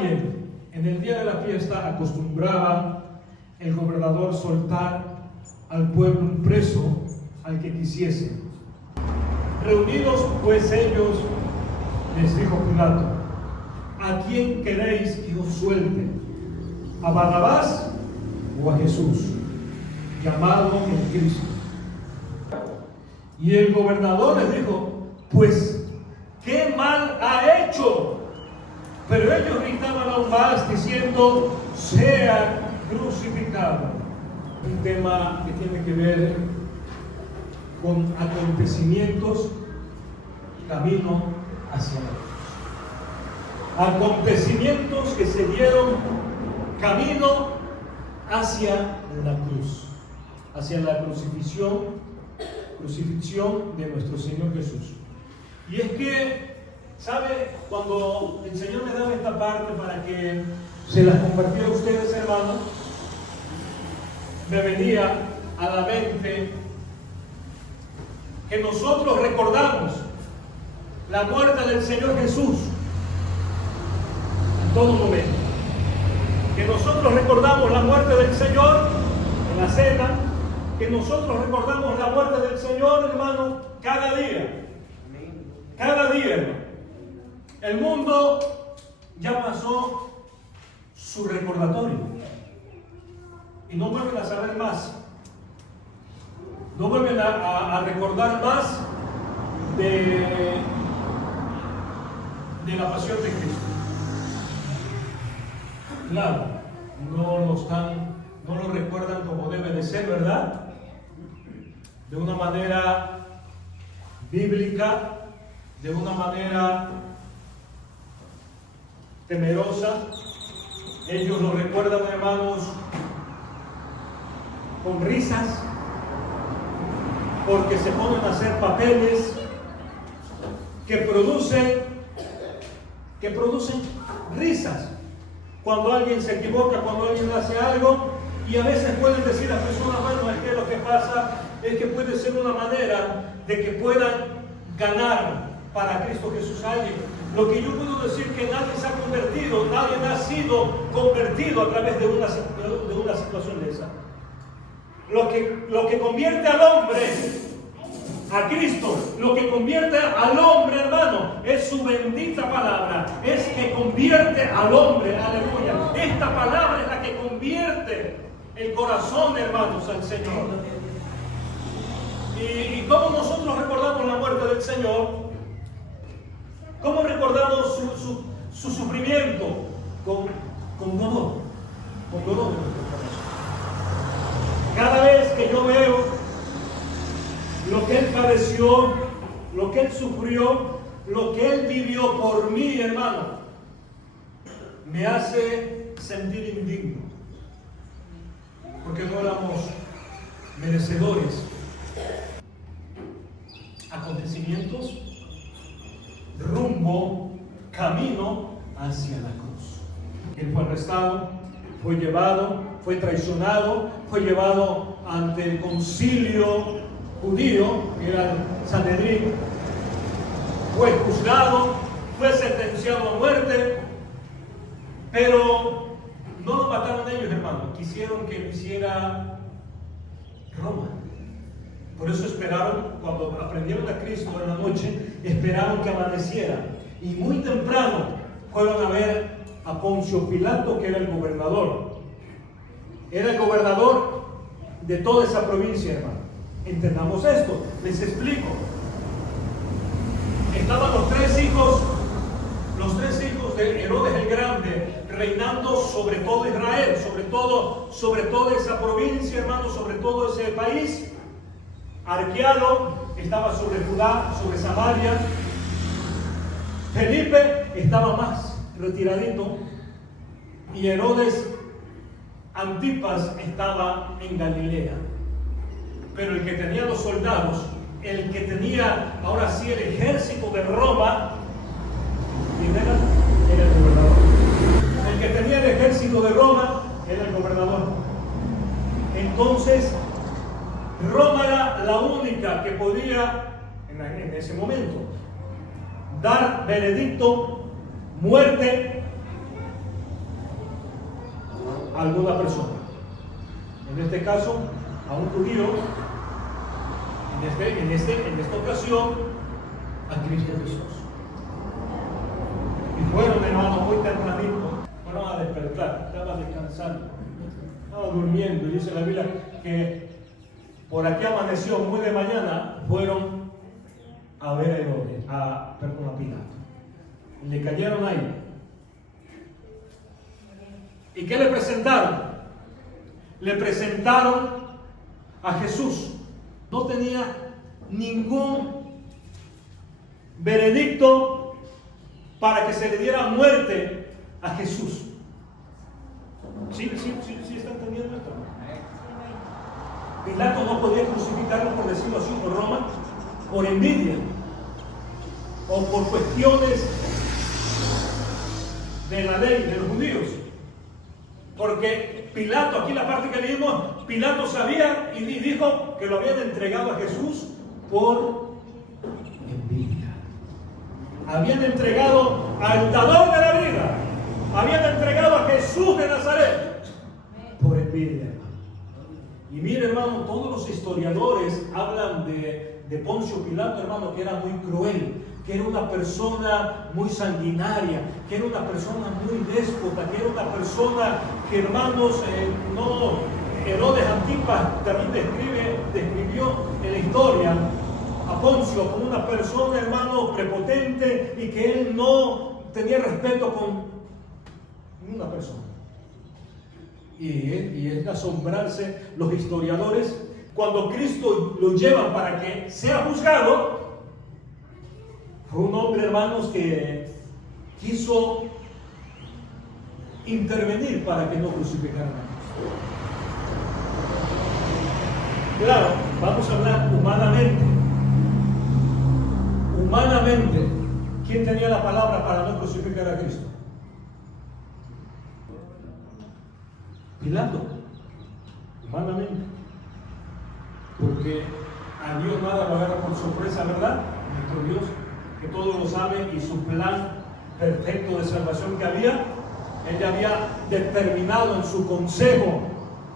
calle, en el día de la fiesta, acostumbraba el gobernador soltar al pueblo un preso al que quisiese. Reunidos pues ellos, les dijo Pilato: ¿a quién queréis que os suelte? ¿A Barrabás o a Jesús, llamado el Cristo? Y el gobernador les dijo: pues, ¿qué mal ha hecho? Pero ellos gritaban aún más, diciendo: sea crucificado. Un tema que tiene que ver con acontecimientos camino hacia la cruz. Acontecimientos que se dieron camino hacia la cruz, hacia la crucifixión de nuestro Señor Jesús. Y es que, ¿sabe? Cuando el Señor me daba esta parte para que se las compartiera a ustedes, hermanos, me venía a la mente que nosotros recordamos la muerte del Señor Jesús en todo momento. Que nosotros recordamos la muerte del Señor en la cena, que nosotros recordamos la muerte del Señor, hermano, cada día. Cada día, hermano. El mundo ya pasó su recordatorio y no vuelven a saber más. No vuelven a recordar más de la pasión de Cristo. Claro, no lo recuerdan como debe de ser, ¿verdad? De una manera bíblica, de una manera temerosa. Ellos lo recuerdan, hermanos, con risas, porque se ponen a hacer papeles que producen risas. Cuando alguien se equivoca, cuando alguien hace algo, y a veces pueden decir a personas: bueno, es que lo que pasa es que puede ser una manera de que puedan ganar para Cristo Jesús a alguien. Lo que yo puedo decir es que nadie se ha convertido, nadie ha sido convertido a través de una situación de esa. Lo que convierte al hombre a Cristo, lo que convierte al hombre, hermano, es su bendita palabra. Es que convierte al hombre, aleluya. Esta palabra es la que convierte el corazón, hermanos, al Señor. Y cómo nosotros recordamos la muerte del Señor, cómo recordamos su sufrimiento, con dolor, con dolor. Cada vez que yo veo lo que Él padeció, lo que Él sufrió, lo que Él vivió por mí, hermano, me hace sentir indigno, porque no éramos merecedores. Acontecimientos, rumbo, camino hacia la cruz. Él fue arrestado, fue llevado, fue traicionado, fue llevado ante el concilio judío, que era el Sanedrín, fue juzgado, fue sentenciado a muerte, pero no lo mataron ellos, hermano. Quisieron que lo hiciera Roma. Por eso esperaron, cuando aprendieron a Cristo en la noche, esperaron que amaneciera. Y muy temprano fueron a ver a Poncio Pilato, que era el gobernador. Era el gobernador de toda esa provincia, hermano. Entendamos esto, les explico. Estaban los tres hijos de Herodes el Grande, reinando sobre todo Israel, sobre toda esa provincia, hermano, sobre todo ese país. Arquelao estaba sobre Judá, sobre Samaria. Felipe estaba más retiradito, y Herodes Antipas estaba en Galilea. Pero el que tenía los soldados, el que tenía ahora sí el ejército de Roma, ¿quién era? Era el gobernador. El que tenía el ejército de Roma era el gobernador. Entonces, Roma era la única que podía, en ese momento, dar veredicto, muerte a alguna persona. En este caso, a un judío, en esta ocasión, a Cristo Jesús. Y fueron, hermanos, muy tempranito, fueron a despertar, estaban descansando, estaban durmiendo, y dice la Biblia que por aquí amaneció muy de mañana, fueron a ver a Herodes, a Pilato. Y le cayeron ahí. ¿Y qué le presentaron? Le presentaron a Jesús. No tenía ningún veredicto para que se le diera muerte a Jesús. ¿Sí está entendiendo esto? Pilato no podía crucificarlo, por decirlo así, por Roma, por envidia o por cuestiones de la ley de los judíos. Porque Pilato, aquí la parte que leímos, Pilato sabía y dijo que lo habían entregado a Jesús por envidia. Habían entregado al dador de la vida, habían entregado a Jesús de Nazaret por envidia. Y mire, hermano, todos los historiadores hablan de Poncio Pilato, hermano, que era muy cruel, que era una persona muy sanguinaria, que era una persona muy déspota, que era una persona que, hermanos, Herodes Antipas también describió en la historia a Poncio como una persona, hermano, prepotente, y que él no tenía respeto con ninguna persona. Y es de asombrarse los historiadores cuando Cristo lo llevan para que sea juzgado. Fue un hombre, hermanos, que quiso intervenir para que no crucificaran a Cristo. Claro, vamos a hablar humanamente. Humanamente, ¿quién tenía la palabra para no crucificar a Cristo? Pilato, humanamente. Porque a Dios nada lo agarra por sorpresa, ¿verdad? Nuestro Dios, que todo lo sabe, y su plan perfecto de salvación que había, Él ya había determinado en su consejo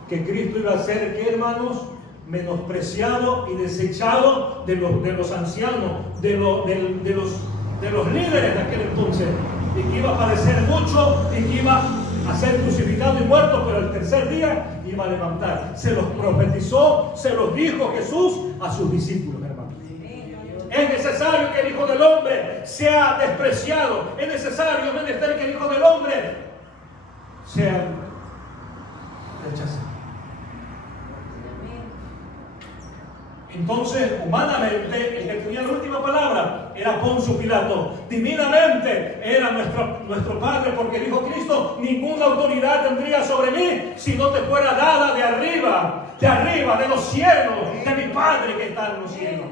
que Cristo iba a ser, ¿qué, hermanos? Menospreciado y desechado de los ancianos, de los líderes de aquel entonces, y que iba a padecer mucho, y que iba a ser crucificado y muerto, pero el tercer día iba a levantar. Se los profetizó, se los dijo Jesús a sus discípulos, hermanos. Es necesario que el Hijo del Hombre sea despreciado. Es necesario, es menester que el Hijo del Hombre sea rechazado. Entonces, humanamente, el que tenía la última palabra era Poncio Pilato. Divinamente era nuestro Padre, porque dijo Cristo: ninguna autoridad tendría sobre mí si no te fuera dada de arriba, de los cielos, de mi Padre que está en los cielos.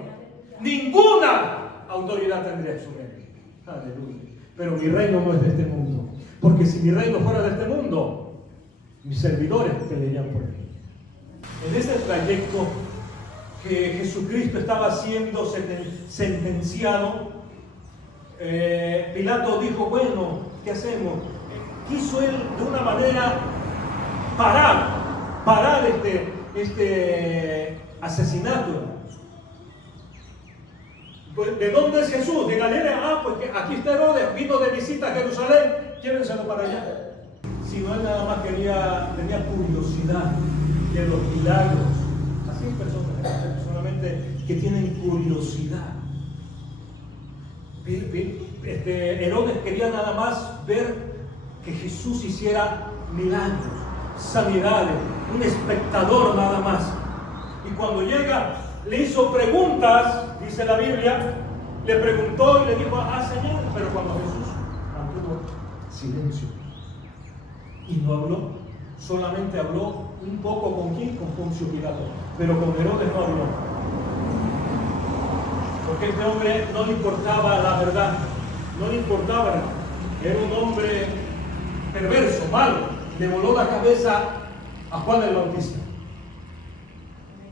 Ninguna autoridad tendría sobre mí. Aleluya. Pero mi reino no es de este mundo, porque si mi reino fuera de este mundo, mis servidores pelearían por mí. En este trayecto que Jesucristo estaba siendo sentenciado, Pilato dijo: bueno, ¿qué hacemos? Quiso él de una manera parar este asesinato. ¿De dónde es Jesús? De Galilea. Pues que aquí está Herodes, vino de visita a Jerusalén, llévenselo para allá. Si no, él nada más tenía curiosidad de los milagros. Así hay personas solamente que tienen curiosidad. Herodes quería nada más ver que Jesús hiciera milagros, sanidades, un espectador nada más. Y cuando llega, le hizo preguntas, dice la Biblia, le preguntó y le dijo: Señor. Pero cuando Jesús mantuvo silencio y no habló, solamente habló un poco con quién, con Poncio Pilato, pero con Herodes no habló, porque este hombre no le importaba la verdad, no le importaba, era un hombre perverso, malo. Le voló la cabeza a Juan el Bautista.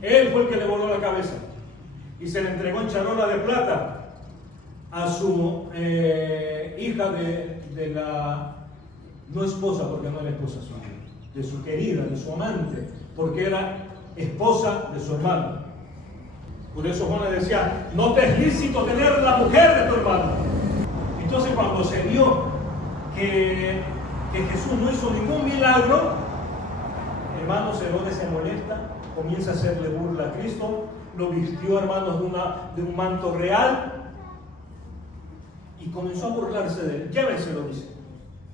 Él fue el que le voló la cabeza y se le entregó en charola de plata a su hija de la no esposa, porque no era esposa suya, de su querida, de su amante, porque era esposa de su hermano. Por eso Juan le decía, no te es lícito tener la mujer de tu hermano. Entonces cuando se vio que Jesús no hizo ningún milagro, hermanos, Herodes se molesta, comienza a hacerle burla a Cristo, lo vistió, hermanos, de un manto real y comenzó a burlarse de él. Llévenselo, dice.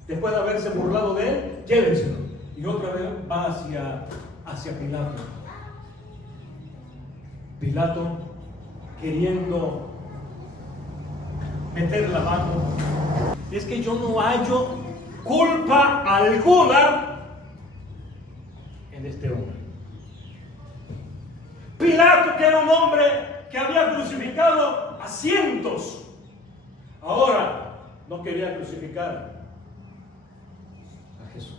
Después de haberse burlado de él, llévenselo. Y otra vez va hacia Pilato. Pilato queriendo meter la mano. Es que yo no hallo culpa alguna en este hombre. Pilato, que era un hombre que había crucificado a cientos, ahora no quería crucificar a Jesús.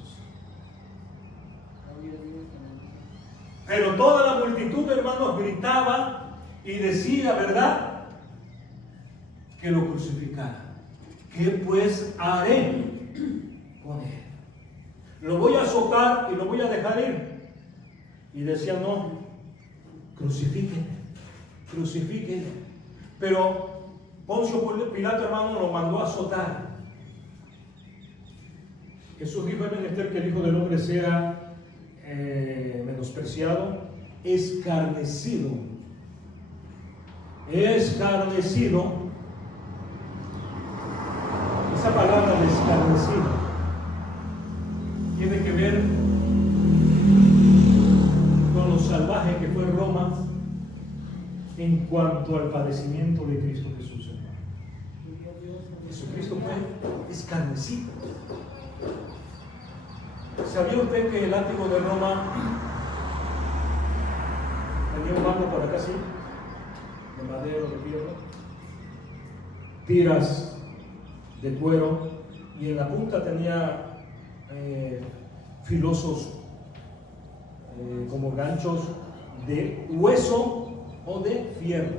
Pero toda la multitud, hermanos, gritaba y decía, ¿verdad?, que lo crucificara. ¿Qué pues haré con él? Lo voy a azotar y lo voy a dejar ir. Y decía, no, crucifíquenle, crucifíquenle. Pero Poncio Pilato, hermano, lo mandó a azotar. Jesús dijo: es menester que el Hijo del Hombre sea menospreciado, escarnecido. Escarnecido. Esa palabra de escarnecido tiene que ver con lo salvaje que fue Roma en cuanto al padecimiento de Cristo Jesús, hermano. Jesucristo fue escarnecido. ¿Sabía usted que el látigo de Roma tenía un mango por acá así, de madera o de fierro, tiras de cuero, y en la punta tenía filosos como ganchos de hueso o de fierro?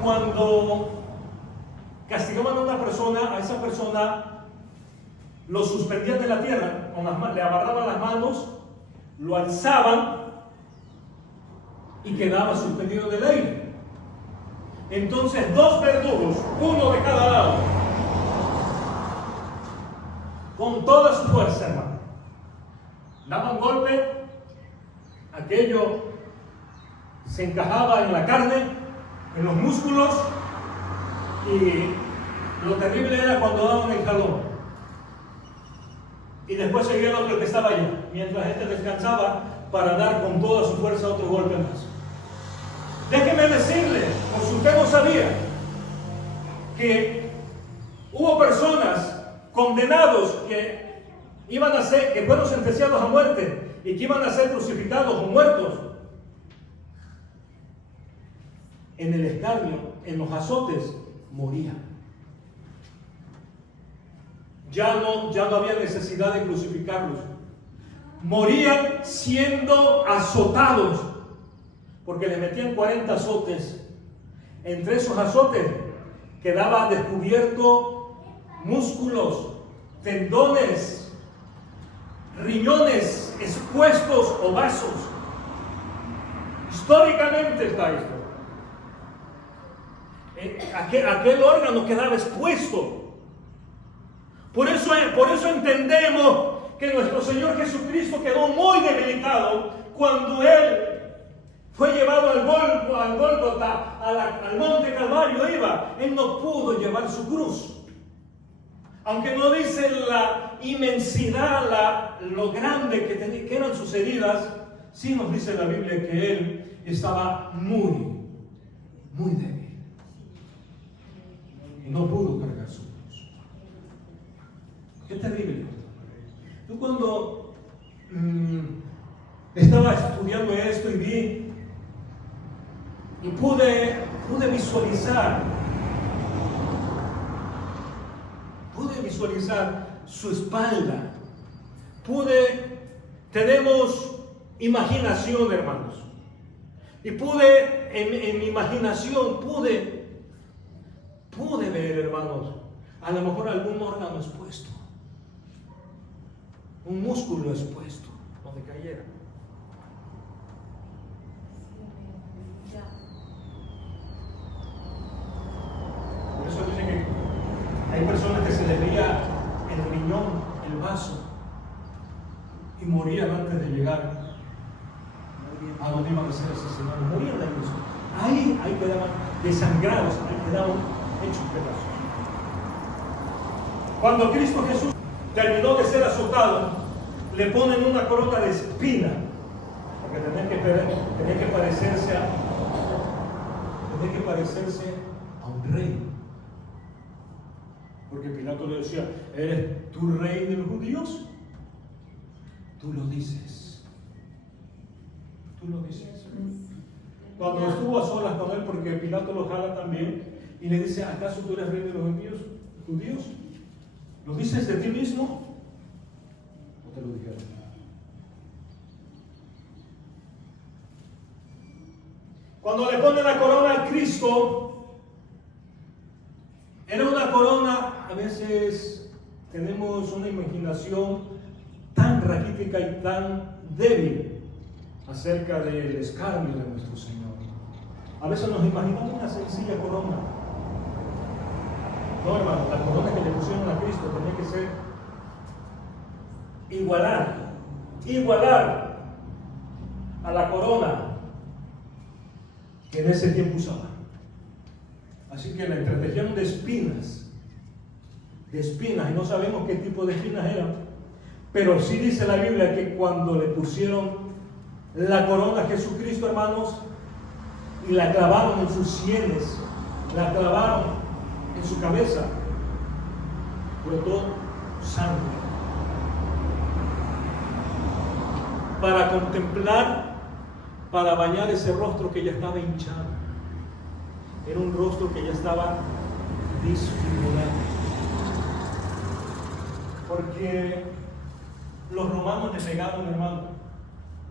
Cuando castigaban a una persona, a esa persona lo suspendían de la tierra, le agarraban las manos, lo alzaban y quedaba suspendido del aire. Entonces 2 verdugos, uno de cada lado, con toda su fuerza, hermano, daban golpe, aquello se encajaba en la carne, en los músculos, y lo terrible era cuando daban el jalón. Y después seguía el otro que estaba allá, mientras este descansaba para dar con toda su fuerza otro golpe más. Déjeme decirle, por si usted no sabía, que hubo personas condenados que fueron sentenciados a muerte y que iban a ser crucificados o muertos. En el escarnio, en los azotes, morían. Ya no había necesidad de crucificarlos. Morían siendo azotados, porque les metían 40 azotes. Entre esos azotes quedaba descubierto músculos, tendones, riñones expuestos o vasos. Históricamente está esto. Aquel órgano quedaba expuesto. Por eso entendemos que nuestro Señor Jesucristo quedó muy debilitado cuando Él fue llevado al Gólgota, al monte Calvario iba. Él no pudo llevar su cruz. Aunque no dice la inmensidad, lo grande que eran sus heridas, sí nos dice la Biblia que Él estaba muy, muy débil. Y no pudo cargar su cruz. Qué terrible. Yo cuando estaba estudiando esto y vi y pude visualizar su espalda. Tenemos imaginación, hermanos, y en mi imaginación pude ver, hermanos, a lo mejor algún órgano expuesto, un músculo expuesto. donde cayera. Por eso dice que hay personas que se les veía el riñón, el vaso, y morían antes de llegar a donde iban a ser asesinados. Morían de eso. Ahí quedaban desangrados, ahí quedaban hechos pedazos. Cuando Cristo Jesús terminó de ser azotado, le ponen una corona de espina, porque tenía que parecerse a un rey. Porque Pilato le decía: ¿eres tú rey de los judíos? Tú lo dices. Tú lo dices. Cuando estuvo a solas con él, porque Pilato lo jala también, y le dice: ¿acaso tú eres rey de los judíos? ¿Lo dices de ti mismo? ¿O te lo dijeron? Cuando le ponen la corona a Cristo, era una corona. A veces tenemos una imaginación tan raquítica y tan débil acerca del escarnio de nuestro Señor. A veces nos imaginamos una sencilla corona. No, hermano, la corona que le pusieron a Cristo tenía que ser igualar a la corona que en ese tiempo usaba. Así que la entretejeron de espinas, y no sabemos qué tipo de espinas eran, pero sí dice la Biblia que cuando le pusieron la corona a Jesucristo, hermanos, y la clavaron en sus sienes, la clavaron en su cabeza, brotó sangre para contemplar, para bañar ese rostro que ya estaba hinchado. Era un rostro que ya estaba disfigurado, porque los romanos le pegaban, hermano,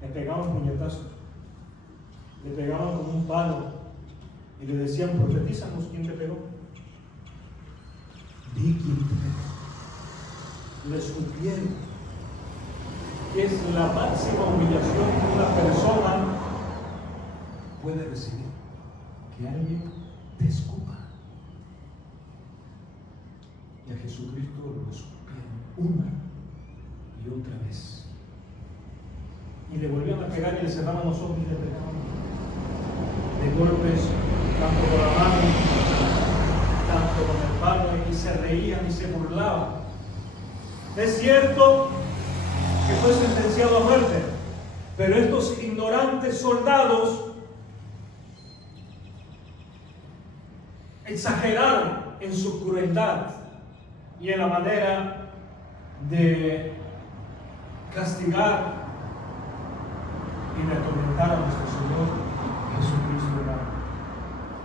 le pegaban puñetazos, le pegaban con un palo y le decían: profetízanos, ¿quién te pegó? Di quién te pegó. Le escupieron, que es la máxima humillación que una persona puede recibir, que alguien te escupa. Y a Jesucristo lo escupieron una y otra vez. Y le volvían a pegar y le cerraban los ojos y le pegaban de golpes, tanto con la mano, tanto con el palo, y se reían y se burlaban. Es cierto que fue sentenciado a muerte, pero estos ignorantes soldados exageraron en su crueldad y en la manera de castigar y de atormentar a nuestro Señor Jesucristo, hermano.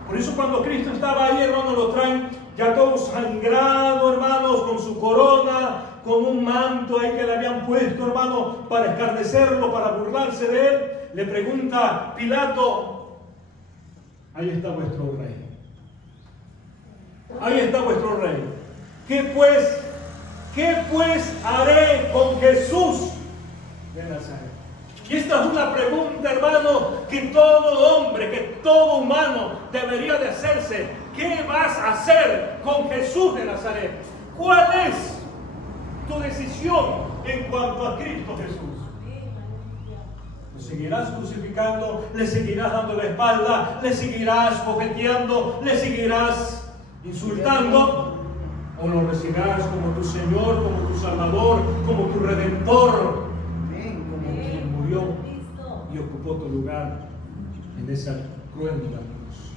Por eso cuando Cristo estaba ahí, hermano, lo traen ya todo sangrado, hermanos, con su corona, con un manto ahí que le habían puesto, hermano, para escarnecerlo, para burlarse de él. Le pregunta Pilato: ahí está vuestro rey. Ahí está vuestro rey. ¿Qué pues haré con Jesús de Nazaret? Y esta es una pregunta, hermano, que todo hombre, que todo humano debería de hacerse. ¿Qué vas a hacer con Jesús de Nazaret? ¿Cuál es tu decisión en cuanto a Cristo Jesús? ¿Lo seguirás crucificando? ¿Le seguirás dando la espalda? ¿Le seguirás bofeteando? ¿Le seguirás insultando? ¿O lo recibirás como tu Señor, como tu Salvador, como tu Redentor, como quien murió y ocupó tu lugar en esa cruenta cruz?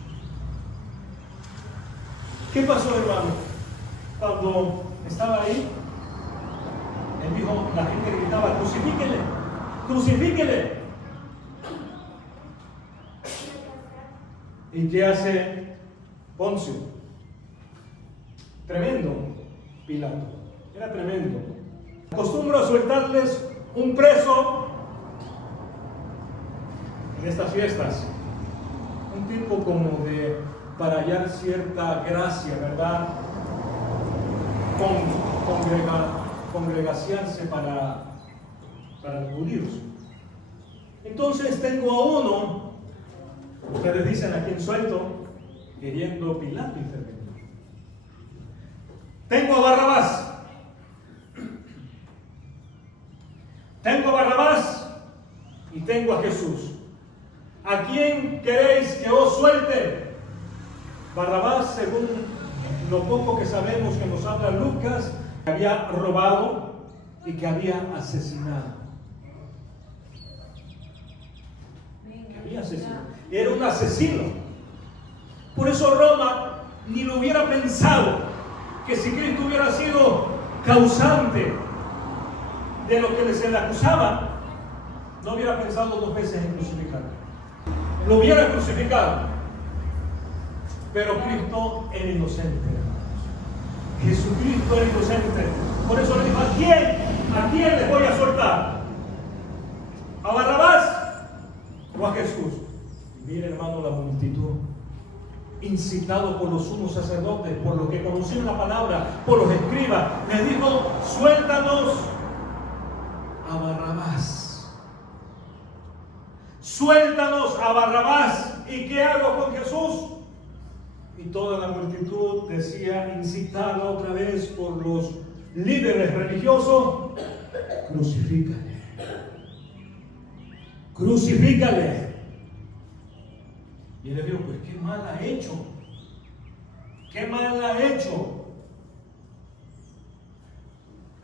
¿Qué pasó, hermano? Cuando estaba ahí, él dijo, la gente gritaba: crucifíquele, crucifíquele. ¿Y qué hace Poncio? Tremendo Pilato, era tremendo. Acostumbro a soltarles un preso en estas fiestas, un tipo como de, para hallar cierta gracia, ¿verdad? Congregaciarse para para los judíos. Entonces tengo a uno, ustedes dicen a quien suelto, queriendo Pilato intervenir. Tengo a Barrabás. Tengo a Barrabás y tengo a Jesús. ¿A quién queréis que os suelte? Barrabás, según lo poco que sabemos que nos habla Lucas, que había robado y que había asesinado. Era un asesino. Por eso Roma ni lo hubiera pensado que si Cristo hubiera sido causante de lo que se le acusaba, no hubiera pensado dos veces en crucificarlo. Lo hubiera crucificado. Pero Cristo era inocente, hermanos. Jesucristo era inocente. Por eso le dijo: ¿a quién les voy a soltar? ¿A Barrabás o a Jesús? Y mire, hermano, la multitud, incitado por los sumos sacerdotes, por los que conocían la palabra, por los escribas, les dijo: suéltanos a Barrabás. Suéltanos a Barrabás. ¿Y qué hago con Jesús? Y toda la multitud decía, incitada otra vez por los líderes religiosos: crucifícale. Crucifícale. Y él le dijo: pues qué mal ha hecho. Qué mal ha hecho.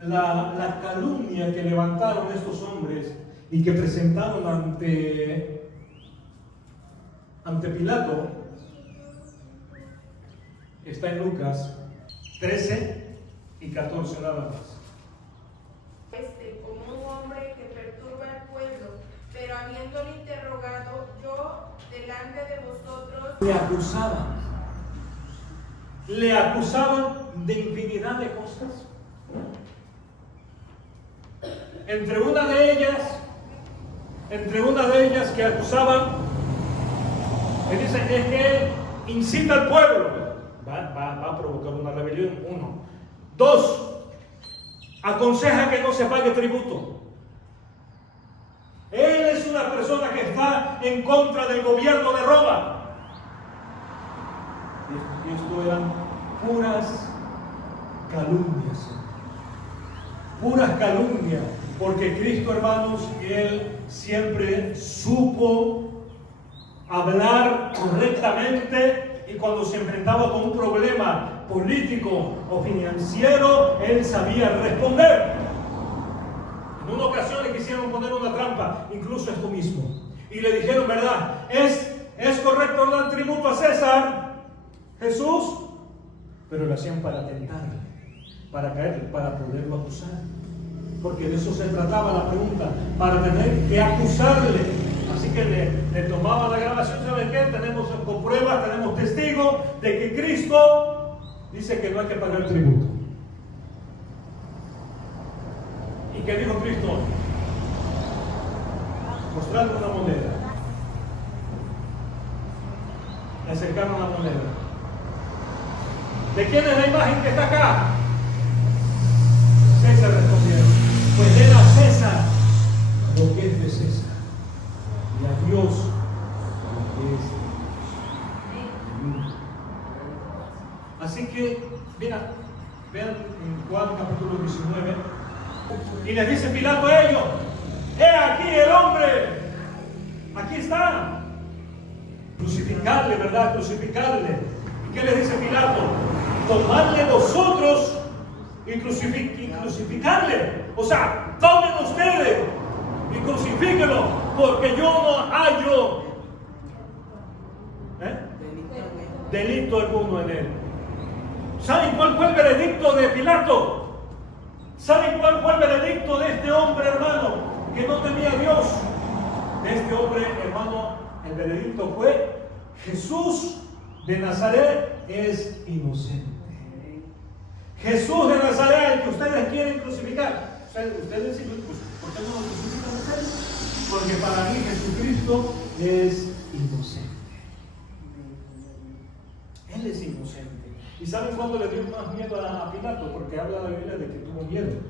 La calumnia que levantaron estos hombres y que presentaron ante Pilato está en Lucas 13 y 14 nada más. Como un hombre que perturba al pueblo, pero habiéndole interrogado yo delante de vosotros, le acusaban de infinidad de cosas. Entre una de ellas que acusaban, me dicen, es que él incita al pueblo. Va a provocar una rebelión, 1. 2, aconseja que no se pague tributo. Él es una persona que está en contra del gobierno de Roma. Y esto eran puras calumnias. Puras calumnias. Porque Cristo, hermanos, Él siempre supo hablar correctamente. Y cuando se enfrentaba con un problema político o financiero, Él sabía responder. En una ocasión le quisieron poner una trampa, incluso esto mismo. Y le dijeron, ¿verdad? ¿Es correcto dar tributo a César, Jesús? Pero lo hacían para tentarle, para caerle, para poderlo acusar. Porque de eso se trataba la pregunta, para tener que acusarle. Así que le tomaban la grabación. ¿Saben qué? Tenemos pruebas, tenemos testigos de que Cristo dice que no hay que pagar tributo. ¿Y qué dijo Cristo? Mostrando una moneda. Le acercaron la moneda. ¿De quién es la imagen que está acá? César respondieron. Pues den a César lo que es de César y a Dios lo que es de Dios. Así que, vean en Juan capítulo 19, y les dice Pilato a ellos: ¡he aquí el hombre! Aquí está. Crucificarle, ¿verdad? Crucificarle. ¿Y qué les dice Pilato? Tomadle vosotros y crucificarle. O sea, tomen ustedes y crucifíquenlo, porque yo no hallo delito alguno en él. ¿Saben cuál fue el veredicto de Pilato? ¿Saben cuál fue el veredicto de este hombre, hermano, que no temía a Dios? De este hombre, hermano, el veredicto fue: Jesús de Nazaret es inocente. Jesús de Nazaret, el que ustedes quieren crucificar. Ustedes dicen, pues, ¿por qué no lo crucifican ustedes? Porque para mí Jesucristo es inocente. Él es inocente. ¿Y saben cuándo le dio más miedo a Pilato? Porque habla la Biblia de que tuvo miedo.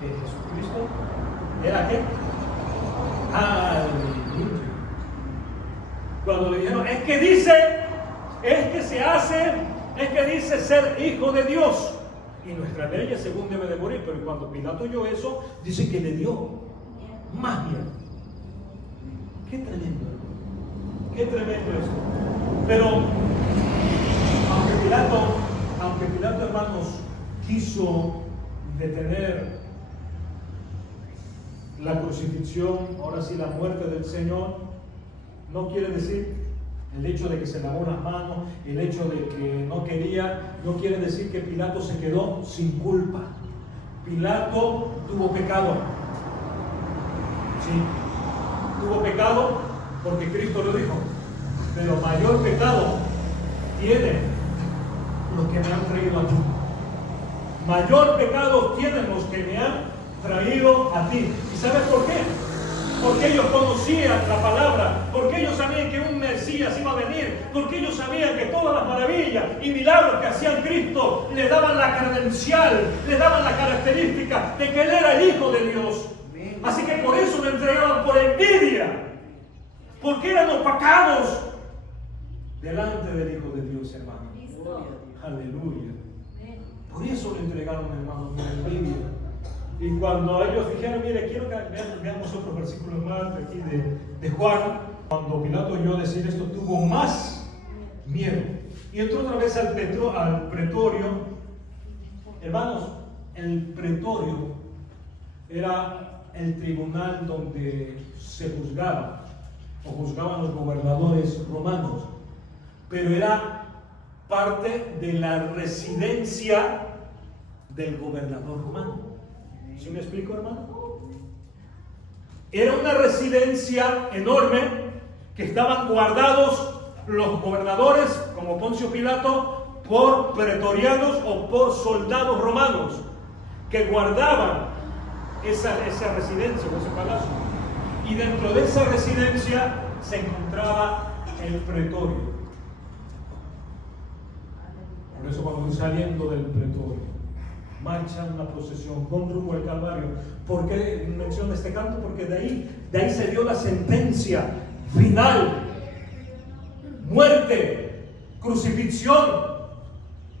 que Jesucristo era ¿qué? Aleluya. Cuando le dijeron, es que dice ser hijo de Dios. Y nuestra ley según debe de morir. Pero cuando Pilato oyó eso, dice que le dio más miedo. Qué tremendo, hermano. Qué tremendo esto. Pero aunque Pilato, hermanos, quiso detener la crucifixión, ahora sí la muerte del Señor, no quiere decir el hecho de que se lavó las manos, el hecho de que no quería, no quiere decir que Pilato se quedó sin culpa. Pilato tuvo pecado. Sí, tuvo pecado porque Cristo lo dijo. Pero mayor pecado tienen los que me han traído a ti. Mayor pecado tienen los que me han traído a ti. ¿Y sabes por qué? Porque ellos conocían la palabra, porque ellos sabían que un Mesías iba a venir, porque ellos sabían que todas las maravillas y milagros que hacían Cristo le daban la credencial, le daban la característica de que Él era el Hijo de Dios. Así que por eso lo entregaban por envidia, porque eran opacados delante del Hijo de Dios, hermano. Aleluya. Por eso lo entregaron, hermano, por envidia. Y cuando ellos dijeron, mire, quiero que veamos otros versículos más de aquí de Juan, cuando Pilato oyó decir esto, tuvo más miedo. Y entró otra vez al pretorio. Hermanos, el pretorio era el tribunal donde se juzgaba, o juzgaban los gobernadores romanos. Pero era parte de la residencia del gobernador romano. ¿Sí me explico, hermano? Era una residencia enorme que estaban guardados los gobernadores, como Poncio Pilato, por pretorianos o por soldados romanos que guardaban esa residencia o ese palacio. Y dentro de esa residencia se encontraba el pretorio. Por eso cuando saliendo del pretorio marchan una procesión con rumbo al Calvario. ¿Por qué menciono este canto? Porque de ahí se dio la sentencia final: muerte, crucifixión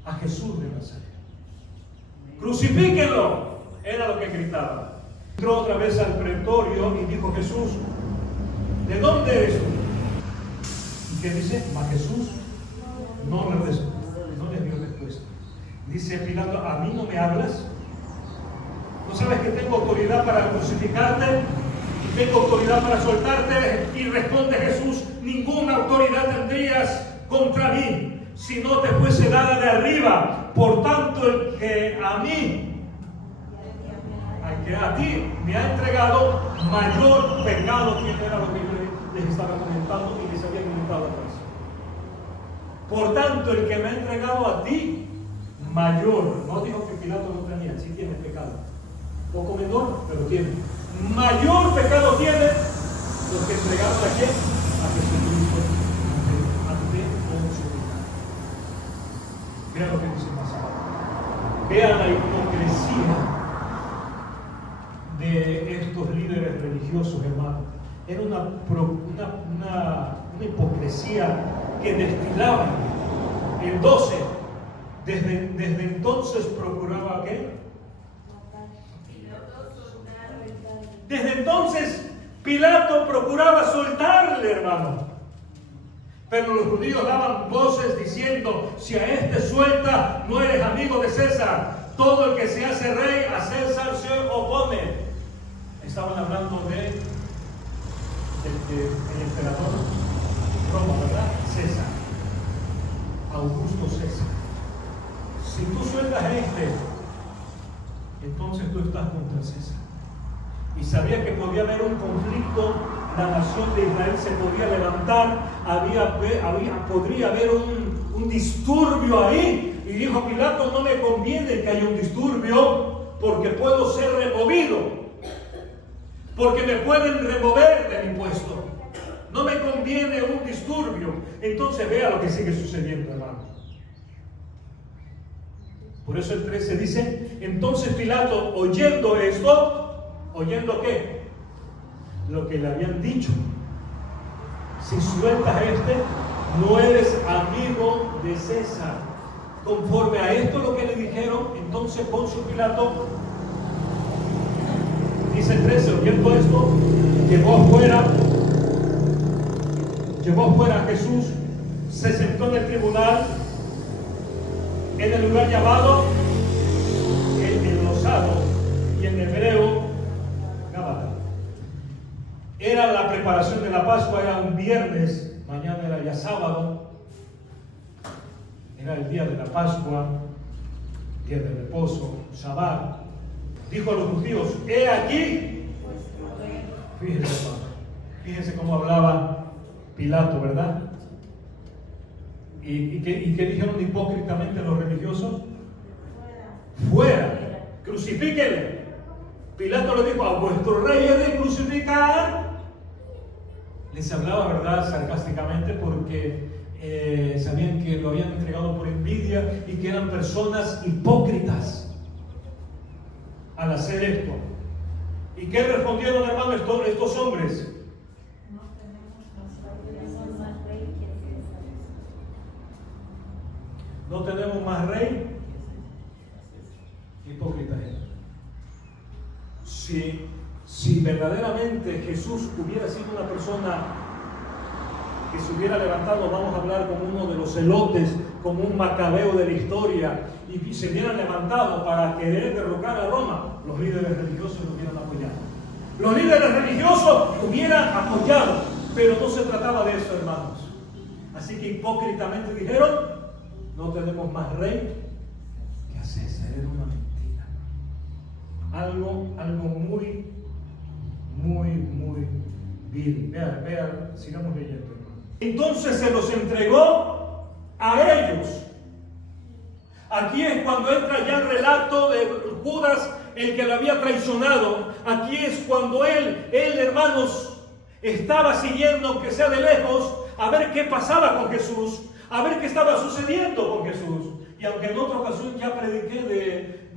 a Jesús de Nazaret. Crucifíquenlo, era lo que gritaban. Entró otra vez al pretorio y dijo Jesús, ¿de dónde eres tú? ¿Y qué dice? Mas Jesús no le dio respuesta. Dice Pilato, ¿a mí no me hablas? ¿No sabes que tengo autoridad para crucificarte? ¿Y tengo autoridad para soltarte? Y responde Jesús, ninguna autoridad tendrías contra mí si no te fuese dada de arriba. Por tanto, el que a ti me ha entregado, mayor pecado tiene. Era lo que yo les estaba comentando y les había comentado atrás. Por tanto, el que me ha entregado a ti, mayor. No dijo que Pilato no tenía, sí tiene pecado. Poco menor, pero tiene. Mayor pecado tiene los que entregaron a quién? A Jesucristo ante Poncio Pilato. Vean lo que dice más abajo. Vean la hipocresía de estos líderes religiosos, hermanos. Era una hipocresía que destilaban. El 12, desde entonces procuraba ¿qué? Desde entonces Pilato procuraba soltarle, hermano. Pero los judíos daban voces diciendo, si a este suelta, no eres amigo de César. Todo el que se hace rey a César se opone. Estaban hablando del emperador Roma, ¿verdad? César. Augusto César. Si tú sueltas a entonces tú estás contra César. Y sabía que podía haber un conflicto, la nación de Israel se podía levantar, podría haber un disturbio ahí. Y dijo Pilato, no me conviene que haya un disturbio, porque puedo ser removido. Porque me pueden remover de mi puesto. No me conviene un disturbio. Entonces vea lo que sigue sucediendo, hermano. Por eso el 13 dice, entonces Pilato, oyendo esto, ¿oyendo qué? Lo que le habían dicho. Si sueltas a este, no eres amigo de César. Conforme a esto lo que le dijeron, entonces Poncio Pilato, dice el 13, oyendo esto, llevó afuera a Jesús, se sentó en el tribunal, en el lugar llamado el enlosado, y en hebreo Gábata. Era la preparación de la Pascua, era un viernes, mañana era ya sábado, era el día de la Pascua, día de reposo, Shabbat. Dijo a los judíos, he aquí. Fíjense cómo hablaba Pilato, ¿verdad? ¿Y qué dijeron hipócritamente los religiosos? Fuera, crucifíquenle. Pilato le dijo, a vuestro rey he de crucificar. Les hablaba, ¿verdad?, sarcásticamente, porque sabían que lo habían entregado por envidia y que eran personas hipócritas al hacer esto. ¿Y qué respondieron, hermano, estos hombres? No tenemos más rey. Hipócrita. Si verdaderamente Jesús hubiera sido una persona que se hubiera levantado, vamos a hablar como uno de los celotes, como un macabeo de la historia, y se hubieran levantado para querer derrocar a Roma, los líderes religiosos lo hubieran apoyado. Los líderes religiosos hubieran apoyado, pero no se trataba de eso, hermanos. Así que hipócritamente dijeron, no tenemos más rey que a César. Era una mentira. Algo muy vil. Vean, sigamos leyendo, hermano. Entonces se los entregó a ellos. Aquí es cuando entra ya el relato de Judas, el que lo había traicionado. Aquí es cuando él, hermanos, estaba siguiendo, aunque sea de lejos, a ver qué pasaba con Jesús, a ver qué estaba sucediendo con Jesús. Y aunque en otra ocasión ya prediqué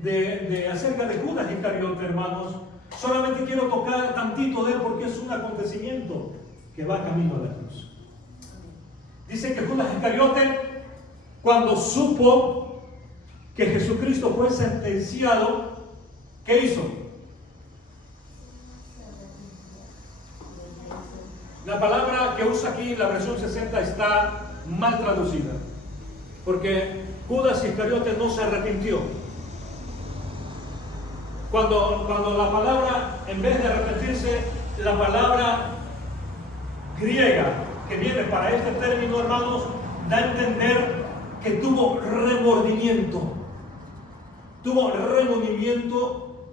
de acerca de Judas Iscariote, hermanos, solamente quiero tocar tantito de él porque es un acontecimiento que va camino a la cruz. Dice que Judas Iscariote, cuando supo que Jesucristo fue sentenciado, ¿qué hizo? La palabra que usa aquí, la versión 60, está mal traducida, porque Judas Iscariote no se arrepintió. Cuando la palabra, en vez de arrepentirse, la palabra griega que viene para este término, hermanos, da a entender que tuvo remordimiento. Tuvo remordimiento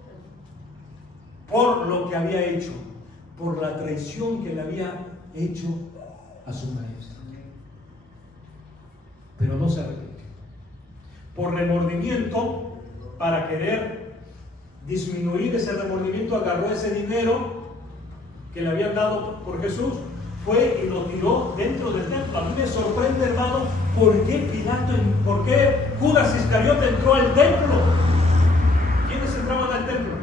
por lo que había hecho, por la traición que le había hecho a su maestro. Pero no se arrepintió. Por remordimiento, para querer disminuir ese remordimiento, agarró ese dinero que le habían dado por Jesús, fue y lo tiró dentro del templo. A mí me sorprende, hermano, por qué Judas Iscariote entró al templo. ¿Quiénes entraban al templo?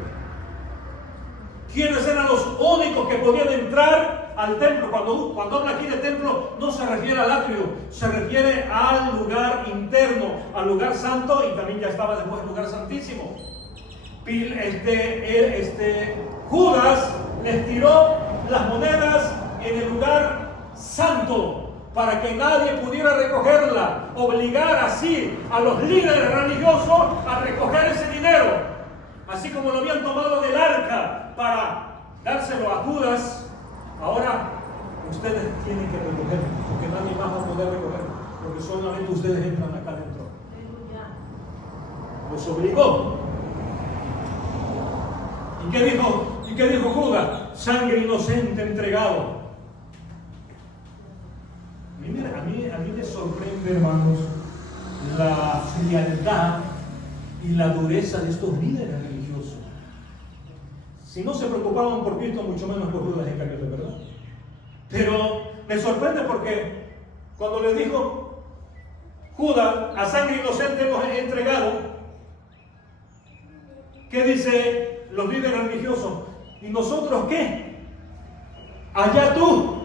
¿Quiénes eran los únicos que podían entrar al templo? Cuando habla aquí de templo, no se refiere al atrio, se refiere al lugar interno, al lugar santo, y también ya estaba después el lugar santísimo. Judas les tiró las monedas en el lugar santo para que nadie pudiera recogerla, obligar así a los líderes religiosos a recoger ese dinero, así como lo habían tomado del arca para dárselo a Judas. Ahora ustedes tienen que recogerlo, porque nadie más va a poder recogerlo, porque solamente ustedes entran acá adentro. Los obligó. ¿Y qué dijo Judas? Sangre inocente entregado. A mí me sorprende, hermanos, la frialdad y la dureza de estos líderes religiosos. Si no se preocupaban por Cristo, mucho menos por Judas Iscariote, ¿verdad? Pero me sorprende porque cuando le dijo Judas, a sangre inocente hemos entregado, ¿Qué dice los líderes religiosos? ¿Y nosotros qué? Allá tú.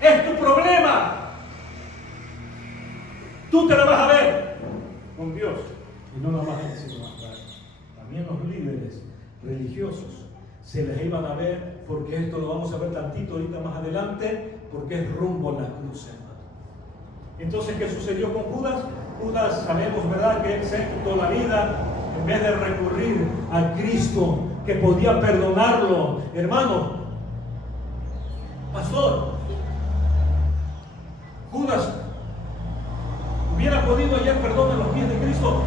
Es tu problema. Tú te la vas a ver con Dios. Y no nomás él, sino también los líderes religiosos se les iban a ver, porque esto lo vamos a ver tantito ahorita más adelante, porque es rumbo a la cruz, hermano. Entonces, ¿qué sucedió con Judas? Judas, sabemos, ¿verdad?, que él se quitó la vida en vez de recurrir a Cristo, que podía perdonarlo. Hermano, pastor, Judas hubiera podido hallar perdón en los pies de Cristo.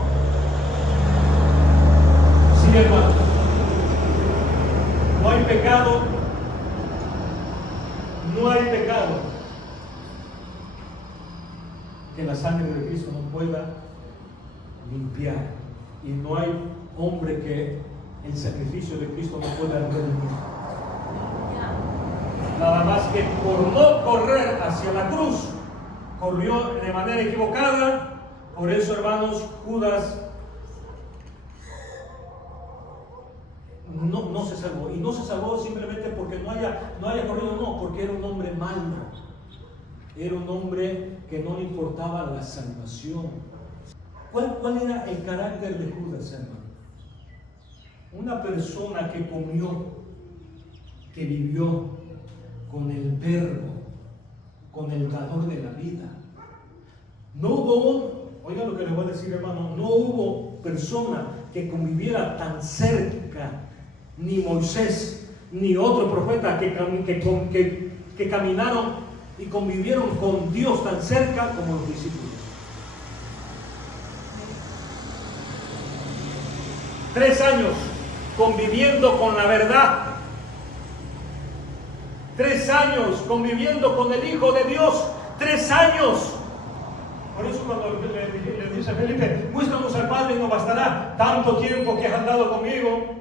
Sí, hermano. No hay pecado. No hay pecado que la sangre de Cristo no pueda limpiar. Y no hay hombre que el sacrificio de Cristo no pueda redimir. Nada más que por no correr hacia la cruz, corrió de manera equivocada. Por eso, hermanos, Judas no se salvó. Y no se salvó simplemente porque no haya corrido, no, porque era un hombre malo. Era un hombre que no le importaba la salvación. ¿Cuál era el carácter de Judas, hermano? Una persona que comió, que vivió con el Verbo, con el dador de la vida. No hubo, oiga lo que les voy a decir, hermano, no hubo persona que conviviera tan cerca, ni Moisés, ni otro profeta que caminaron y convivieron con Dios tan cerca como los discípulos. 3 años conviviendo con la verdad. 3 años conviviendo con el Hijo de Dios. 3 años. Por eso cuando le dice a Felipe, muéstranos al Padre y nos bastará. Tanto tiempo que has andado conmigo.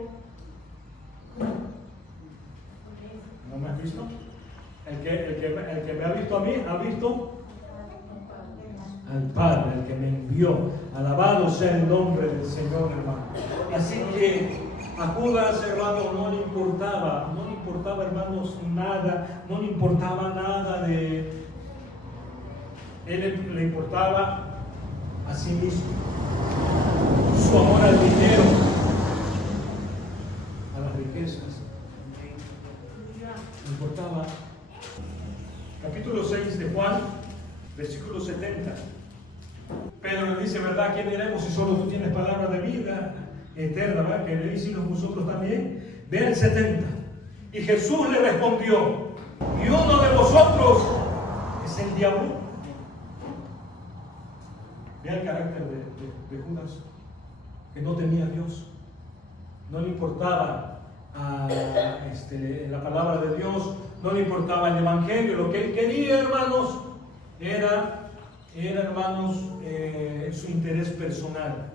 ¿No me has visto? El que me ha visto a mí, ha visto al Padre, el que me envió. Alabado sea el nombre del Señor, hermano. Así que a Judas, hermano, no le importaba, hermanos, nada, no le importaba nada de él, le importaba a sí mismo, su amor al dinero, a las riquezas, le importaba. Capítulo 6 de Juan, versículo 70. Pedro le dice, ¿verdad? ¿Quién iremos si solo tú tienes palabras de vida eterna? ¿Verdad? Que le decimos nosotros también. Ve el 70. Y Jesús le respondió, ¿y uno de vosotros es el diablo? Vea el carácter de Judas, que no temía a Dios. No le importaba la palabra de Dios, no le importaba el evangelio. Lo que él quería, hermanos, era hermanos, su interés personal.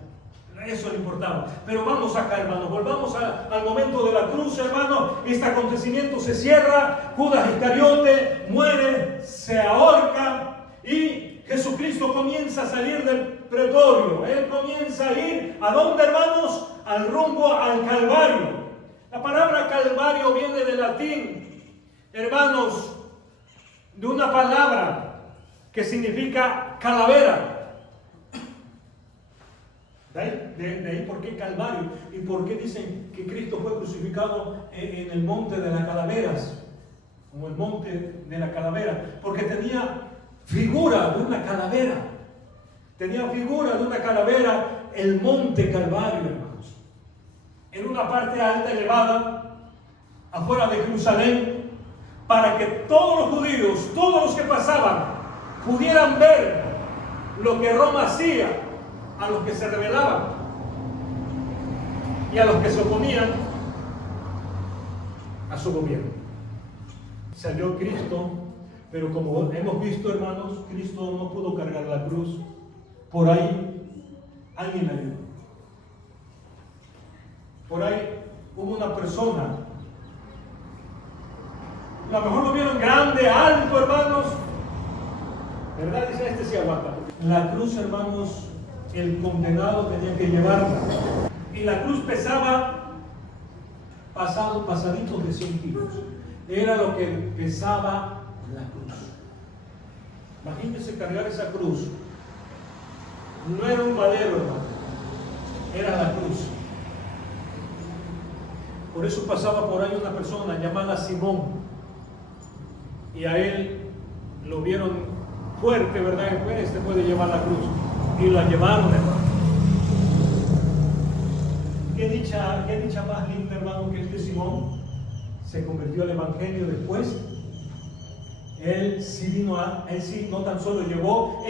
Eso le importaba. Pero vamos acá, hermanos, volvamos al momento de la cruz, hermanos. Este acontecimiento se cierra, Judas Iscariote muere, se ahorca y Jesucristo comienza a salir del pretorio. Él comienza a ir, ¿a dónde, hermanos? Al rumbo al Calvario. La palabra Calvario viene del latín, hermanos, de una palabra que significa calavera. De ahí por qué Calvario y por qué dicen que Cristo fue crucificado en el monte de las calaveras, como el monte de la calavera, porque tenía figura de una calavera. Tenía figura de una calavera el monte Calvario, hermanos. En una parte alta, elevada, afuera de Jerusalén, para que todos los judíos, todos los que pasaban, pudieran ver lo que Roma hacía a los que se rebelaban y a los que se oponían a su gobierno. Salió Cristo, pero como hemos visto, hermanos, Cristo no pudo cargar la cruz. Por ahí alguien le ayudó. Por ahí hubo una persona. A lo mejor lo vieron grande, alto, hermanos. ¿Verdad? Dice, este sí aguanta. La cruz, hermanos, el condenado tenía que llevarla. Y la cruz pesaba pasaditos de 100 kilos. Era lo que pesaba la cruz. Imagínense cargar esa cruz. No era un madero, hermano. Era la cruz. Por eso pasaba por ahí una persona llamada Simón. Y a él lo vieron fuerte, ¿verdad? Este puede llevar la cruz. Y la llevaron, hermano. Qué dicha más linda, hermano, que este Simón se convirtió al Evangelio después. Él no tan solo llevó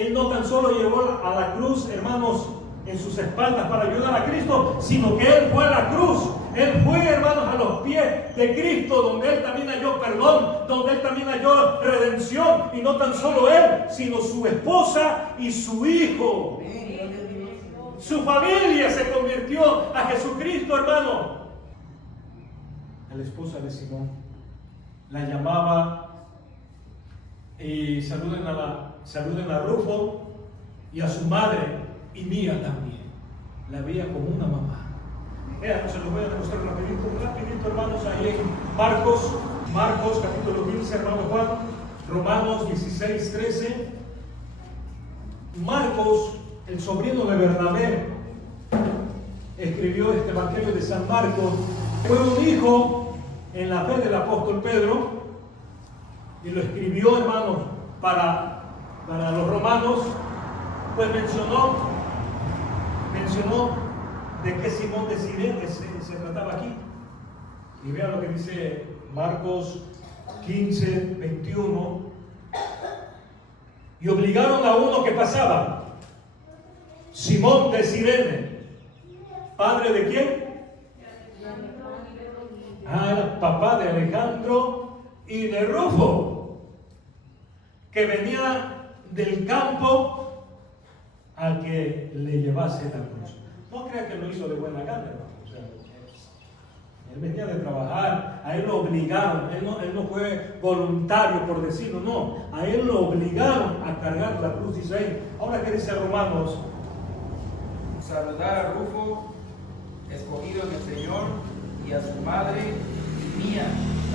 a la cruz, hermanos, en sus espaldas para ayudar a Cristo, sino que él fue a la cruz. Él fue, hermanos, a los pies de Cristo, donde él también halló perdón, donde él también halló redención. Y no tan solo él, sino su esposa y su hijo. Su familia se convirtió a Jesucristo, hermano. A la esposa de Simón la llamaba, y saluden a Rufo y a su madre, y Mía también. La veía como una mamá. Se los voy a demostrar rapidito, hermanos, ahí en Marcos capítulo 15, hermano Juan, Romanos 16, 13. Marcos, el sobrino de Bernabé, escribió este Evangelio de San Marcos. Fue un hijo en la fe del apóstol Pedro y lo escribió, hermanos, para los romanos. Pues mencionó de qué Simón de Cirene se trataba aquí. Y vean lo que dice Marcos 15, 21. Y obligaron a uno que pasaba, Simón de Cirene. ¿Padre de quién? Era papá de Alejandro y de Rufo, que venía del campo al que le llevase la cruz. No crea que lo hizo de buena gana, hermano. O sea, él venía de trabajar, a él lo obligaron, él no fue voluntario por decirlo, no, a él lo obligaron a cargar la cruz. Dice ahí, ahora que dice Romanos, saludar a Rufo, escogido en el Señor, y a su madre Mía.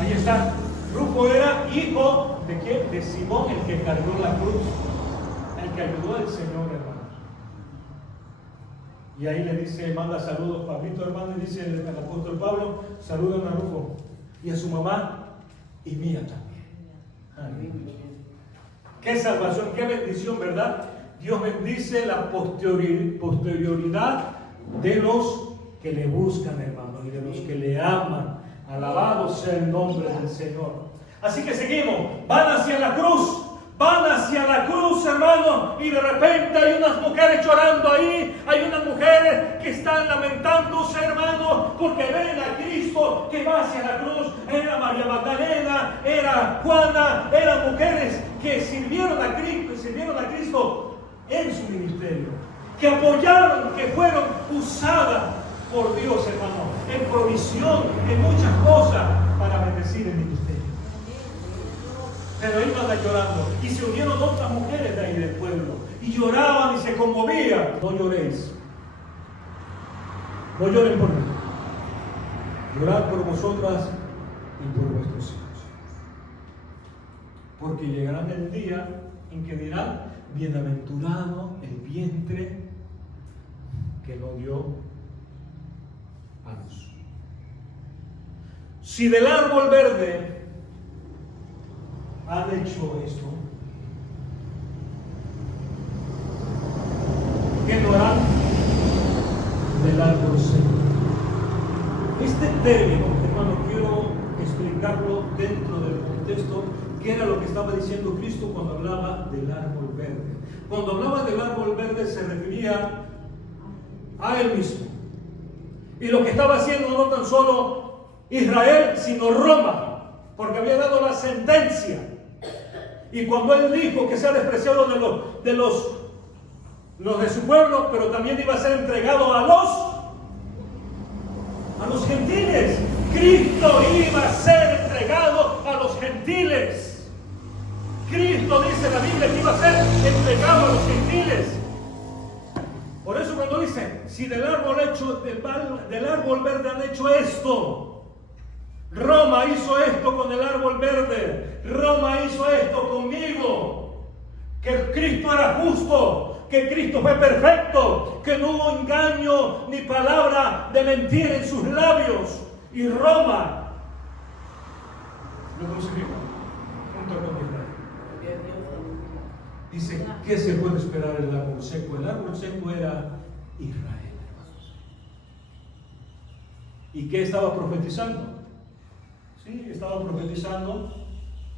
Ahí está. Rufo era hijo de ¿quién? De Simón, el que cargó la cruz, el que ayudó al Señor, hermanos. Y ahí le dice, manda saludos, Pablito, hermano, y dice el apóstol Pablo, saludan a Rufo y a su mamá y Mía también. Qué salvación, qué bendición, ¿verdad? Dios bendice la posterioridad de los que le buscan, hermano, y de los que le aman. Alabado sea el nombre del Señor. Así que seguimos, van hacia la cruz, hermano, y de repente hay unas mujeres llorando ahí, hay unas mujeres que están lamentándose, hermano, porque ven a Cristo que va hacia la cruz. Era María Magdalena, era Juana, eran mujeres que sirvieron a Cristo en su ministerio, que apoyaron, que fueron usadas por Dios, hermano, en provisión, en muchas cosas para bendecir el ministerio. Pero iban llorando y se unieron otras mujeres de ahí del pueblo y lloraban y se conmovían. No lloréis, no lloren por mí, llorad por vosotras y por vuestros hijos, porque llegará el día en que dirán, bienaventurado el vientre que lo dio a luz. Si del árbol verde han hecho esto, ¿qué no harán del árbol seco? Este término, hermano, quiero explicarlo dentro del contexto, que era lo que estaba diciendo Cristo cuando hablaba del árbol verde. Cuando hablaba del árbol verde se refería a él mismo. Y lo que estaba haciendo no tan solo Israel, sino Roma, porque había dado la sentencia. Y cuando él dijo que sea despreciado de los de su pueblo, pero también iba a ser entregado a los gentiles. Cristo iba a ser entregado a los gentiles. Cristo dice en la Biblia que iba a ser entregado a los gentiles. Por eso cuando dice, si del árbol verde han hecho esto, Roma hizo esto con el árbol verde, Roma hizo esto conmigo, que Cristo era justo, que Cristo fue perfecto, que no hubo engaño ni palabra de mentira en sus labios, y Roma lo crucificó junto con Israel. Dice, ¿qué se puede esperar del árbol seco? El árbol seco era Israel, hermanos. ¿Y qué estaba profetizando? Sí, estaba profetizando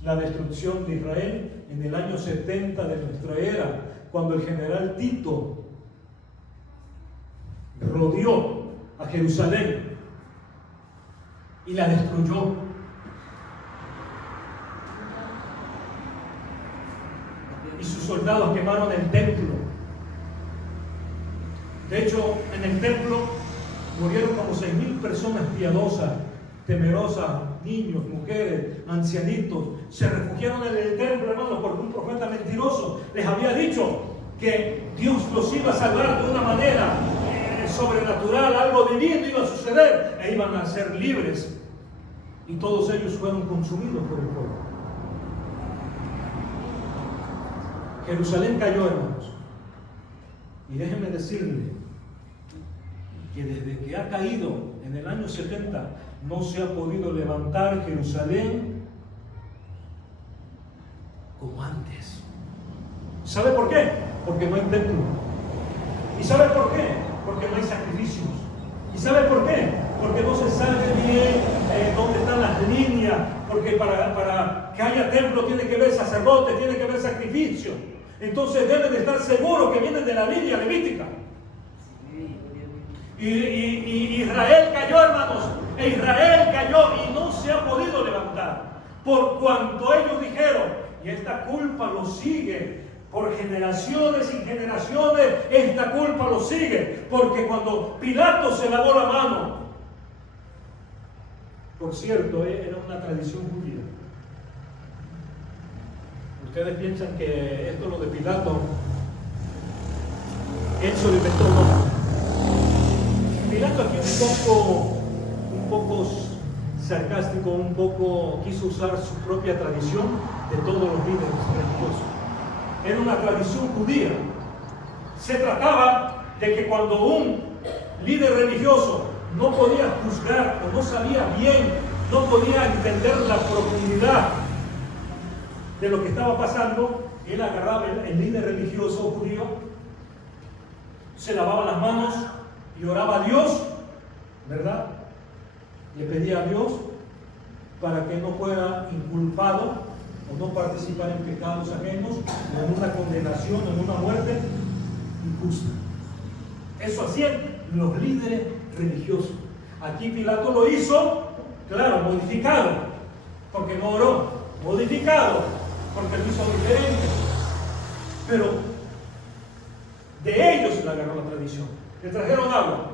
la destrucción de Israel en el año 70 de nuestra era, cuando el general Tito rodeó a Jerusalén y la destruyó. Y sus soldados quemaron el templo. De hecho, en el templo murieron como 6.000 personas piadosas, temerosas, niños, mujeres, ancianitos. Se refugiaron en el templo, hermanos, porque un profeta mentiroso les había dicho que Dios los iba a salvar de una manera sobrenatural, algo divino iba a suceder e iban a ser libres. Y todos ellos fueron consumidos por el fuego. Jerusalén cayó, hermanos. Y déjenme decirle que desde que ha caído en el año 70 no se ha podido levantar Jerusalén como antes. ¿Sabe por qué? Porque no hay templo. ¿Y sabe por qué? Porque no hay sacrificios. ¿Y sabe por qué? Porque no se sabe bien dónde están las líneas. Porque para que haya templo tiene que haber sacerdote, tiene que haber sacrificio. Entonces deben de estar seguros que vienen de la línea levítica. Y Israel cayó, hermanos. Israel cayó y no se ha podido levantar. Por cuanto ellos dijeron, y esta culpa lo sigue por generaciones y generaciones, esta culpa lo sigue. Porque cuando Pilato se lavó la mano, por cierto, era una tradición judía. Ustedes piensan que esto lo de Pilato, él se lo inventó, no. Pilato aquí un poco sarcástico, un poco quiso usar su propia tradición de todos los líderes religiosos. Era una tradición judía. Se trataba de que cuando un líder religioso no podía juzgar o no sabía bien, no podía entender la profundidad de lo que estaba pasando, él agarraba el líder religioso judío, se lavaba las manos y oraba a Dios, ¿verdad? Le pedía a Dios para que no fuera inculpado o no participara en pecados ajenos o en una condenación o en una muerte injusta. Eso hacían los líderes religiosos. Aquí Pilato lo hizo, claro, modificado, porque no oró, modificado, porque lo hizo diferente. Pero de ellos se le agarró la tradición. Le trajeron agua,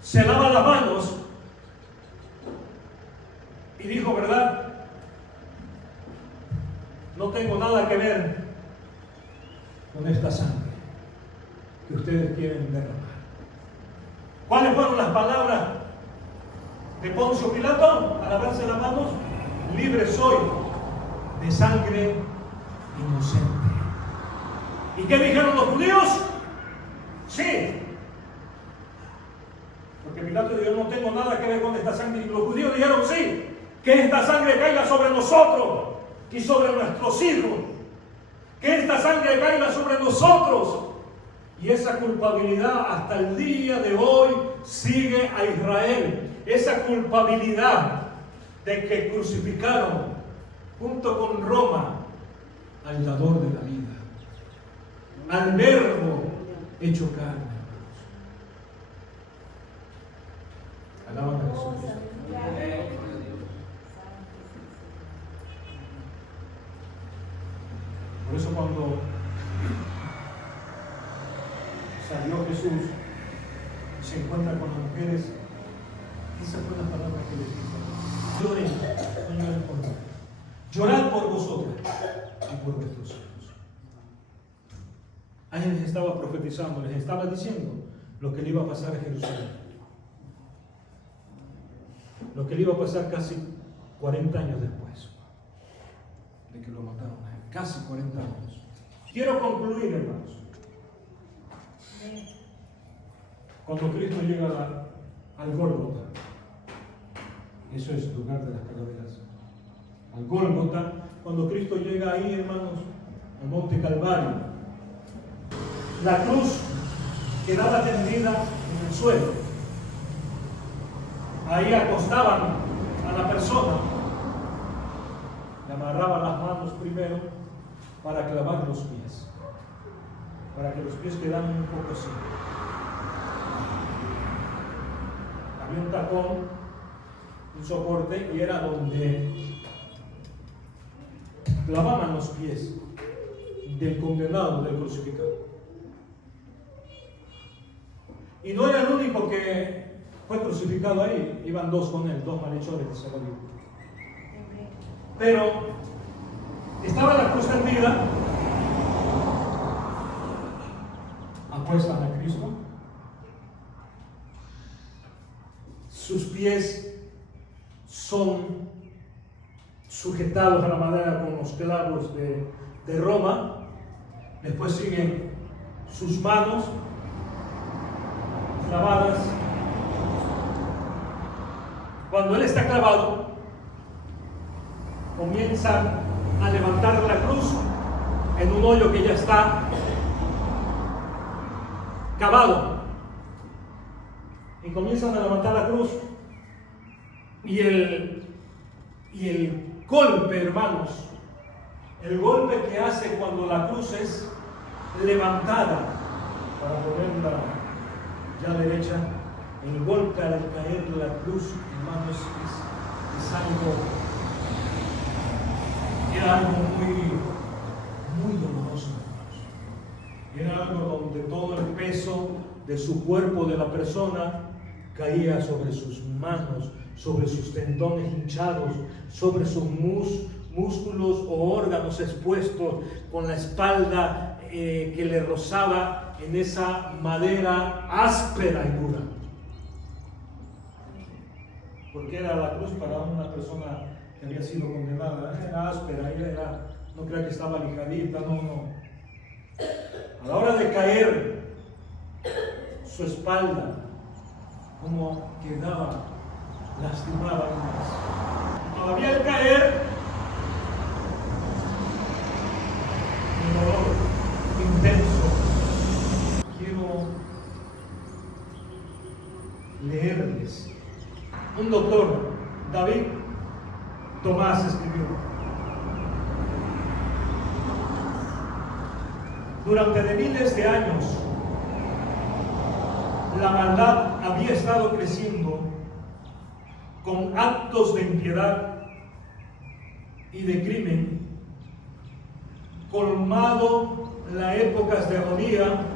se lava las manos y dijo, ¿verdad? No tengo nada que ver con esta sangre que ustedes quieren derramar. ¿Cuáles fueron las palabras de Poncio Pilato al lavarse las manos? Libre soy de sangre inocente. ¿Y qué dijeron los judíos? Sí. Porque Pilato dijo, no tengo nada que ver con esta sangre. Y los judíos dijeron, sí, que esta sangre caiga sobre nosotros y sobre nuestros hijos. Que esta sangre caiga sobre nosotros. Y esa culpabilidad hasta el día de hoy sigue a Israel. Esa culpabilidad de que crucificaron junto con Roma al dador de la vida, al verbo hecho carne. Alaban a Jesús. Por eso cuando salió Jesús y se encuentra con las mujeres, esa fue la palabra que les dijo: lloren, no lloren por mí, llorad por vosotras y por vuestros hijos. Ahí les estaba profetizando, les estaba diciendo lo que le iba a pasar a Jerusalén. Lo que le iba a pasar casi 40 años después de que lo mataron. Casi 40 años. Quiero concluir, hermanos. Cuando Cristo llega al Gólgota, eso es el lugar de las calaveras. Al Gólgota, cuando Cristo llega ahí, hermanos, al Monte Calvario, la cruz quedaba tendida en el suelo. Ahí acostaban a la persona, le amarraban las manos primero para clavar los pies, para que los pies quedaran un poco así. Había un tacón, un soporte, y era donde clavaban los pies del condenado, del crucificado. Y no era el único que fue crucificado ahí, iban dos con él, dos malhechores de Zacarías. Pero estaba la cruz tendida, apuestan a Cristo, sus pies son sujetados a la madera con los clavos de Roma, después siguen sus manos clavadas. Cuando él está clavado, comienzan a levantar la cruz en un hoyo que ya está cavado, y comienzan a levantar la cruz, y el golpe, hermanos, el golpe que hace cuando la cruz es levantada para ponerla ya derecha, el golpe al caer la cruz, hermanos, era algo muy doloroso, hermanos. Era algo donde todo el peso de su cuerpo, de la persona, caía sobre sus manos, sobre sus tendones hinchados, sobre sus músculos o órganos expuestos, con la espalda que le rozaba en esa madera áspera y dura. Porque era la cruz para una persona que había sido condenada, era áspera, no crea que estaba lijadita, no. A la hora de caer, su espalda como quedaba lastimada más. Todavía al caer, un dolor intenso. Quiero leerles. Un doctor, David Tomás, escribió: durante de miles de años, la maldad había estado creciendo con actos de impiedad y de crimen, colmado las épocas de agonía,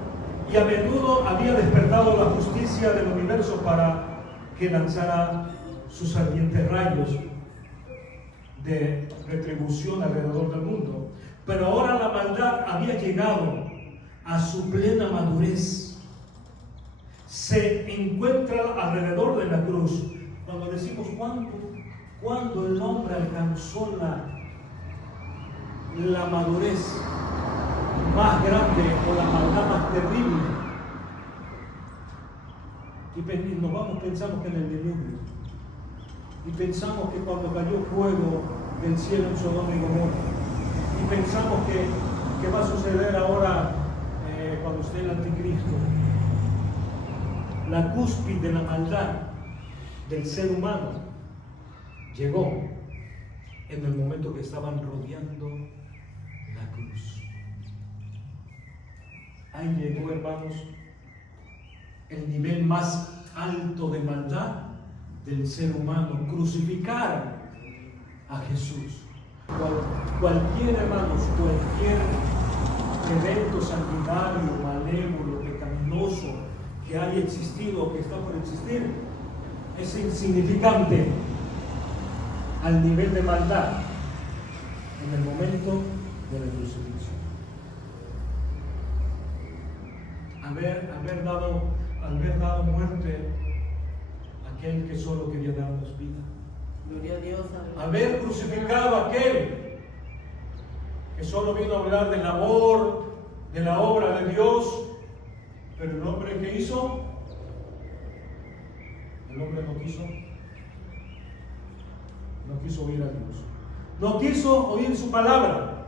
y a menudo había despertado la justicia del universo para que lanzara sus ardientes rayos de retribución alrededor del mundo. Pero ahora la maldad había llegado a su plena madurez. Se encuentra alrededor de la cruz. Cuando decimos cuando el hombre alcanzó la madurez más grande o la maldad más terrible, y nos vamos, pensamos que en el diluvio, y pensamos que cuando cayó fuego del cielo en Sodoma y Gomorra, y pensamos que va a suceder ahora cuando esté el anticristo. La cúspide de la maldad del ser humano llegó en el momento que estaban rodeando la cruz. Ahí llegó, hermanos, el nivel más alto de maldad del ser humano: crucificar a Jesús. Cualquier, hermanos, cualquier evento sanguinario, malévolo, pecaminoso que haya existido o que está por existir es insignificante al nivel de maldad en el momento de la crucifixión. haber dado muerte a aquel que solo quería darnos vida. Gloria a Dios. Haber crucificado a aquel que solo vino a hablar del amor, de la obra de Dios, pero el hombre que hizo, el hombre no quiso oír a Dios, no quiso oír su palabra,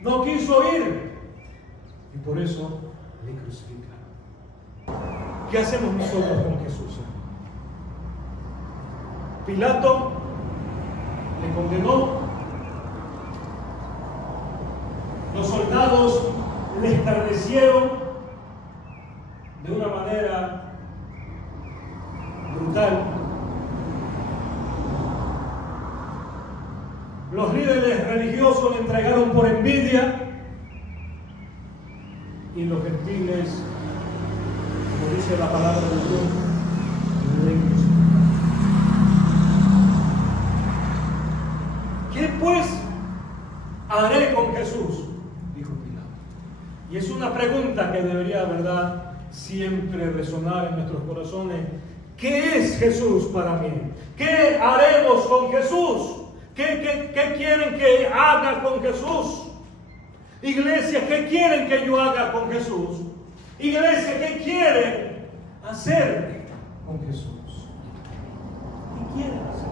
no quiso oír, y por eso le crucificaron. ¿Qué hacemos nosotros con Jesús? Pilato le condenó, los soldados le escarnecieron de una manera brutal. Los líderes religiosos le entregaron por envidia y los gentiles, como dice la palabra de Dios, le crucificaron. ¿Qué pues haré con Jesús?, dijo Pilato. Y es una pregunta que debería, ¿verdad?, siempre resonar en nuestros corazones. ¿Qué es Jesús para mí? ¿Qué haremos con Jesús? ¿Qué quieren que haga con Jesús? Iglesia, ¿qué quieren que yo haga con Jesús? Iglesia, ¿qué quieren hacer con Jesús? ¿Qué quieren hacer?